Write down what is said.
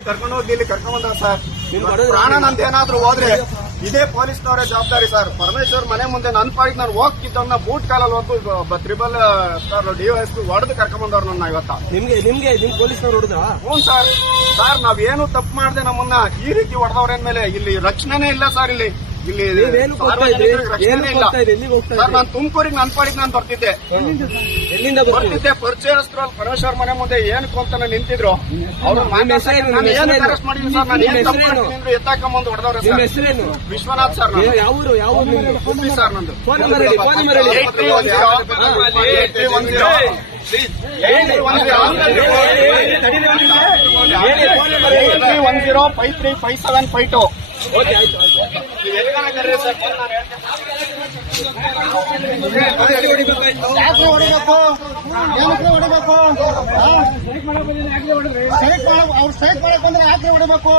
ಕರ್ಕೊಂಡು ಹೋಗಿ ಇಲ್ಲಿ ಕರ್ಕೊಂಡ್ ಬಂದ ಸರ್. ಪ್ರಾಣ ನಂದೇನಾದ್ರೂ ಹೋದ್ರೆ ಇದೇ ಪೊಲೀಸ್ನವರೇ ಜವಾಬ್ದಾರಿ ಸರ್. ಪರಮೇಶ್ವರ್ ಮನೆ ಮುಂದೆ ನನ್ನ ಪಾಡಿಗೆ ನಾನು ಹೋಗ್ತಿದ್ದವನ್ನ ಬೂಟ್ ಕಾಲಲ್ಲಿ ಹೊತ್ತು ತ್ರಿಬಲ್ ಸರ್ ಡಿವೈಎಸ್ಪಿ ಹೊಡೆದು ಕರ್ಕೊಂಡ್ ಬಂದವ್ರು ನನ್ನ ಇವತ್ತ. ನಿಮ್ ಪೊಲೀಸ್ನವ್ರು ಹೊಡೆದ? ಹ್ಞೂ ಸರ್. ಸರ್ ನಾವೇನು ತಪ್ಪು ಮಾಡದೆ ನಮ್ಮನ್ನ ಈ ರೀತಿ ಹೊಡೆದವ್ರೇನ್ಮೇಲೆ ಇಲ್ಲಿ ರಕ್ಷಣೆನೇ ಇಲ್ಲ ಸರ್. ಇಲ್ಲಿ ರಕ್ಷಣೆ ಇಲ್ಲ ಸರ್. ನಾನು ತುಮಕೂರಿಗೆ ನನ್ನ ಪಾಡಿಗೆ ನಾನು ಬರ್ತಿದ್ದೆ. ಪರಿಚಯಸ್ಥರಲ್ಲಿ ಪರಮೇಶ್ವರ್ ಮನೆ ಮುಂದೆ ಏನಕ್ಕೆ ಅಂತ ನಿಂತಿದ್ರು. ಅವ್ರು ಏನು ಅರೆಸ್ಟ್ ಮಾಡಿದ್ರು ಸರ್. ನಾನು ಏನು ತಪ್ಪು ಮಾಡ್ತೀನಿ ಎತ್ತಾಕೊಂಬಂದು ಹೊಡೆದವ್ರೆ ಸರ್. ವಿಶ್ವನಾಥ್ ಸರ್. ಯಾವ ಸರ್ ನಂದು 8310535752. ಯಾಕೆ ಹೊಡಿಬೇಕು? ಅವ್ರು ಸ್ಟ್ರೈಕ್ ಮಾಡಕ್ ಬಂದ್ರೆ ಯಾಕೆ ಹೊಡಿಬೇಕು?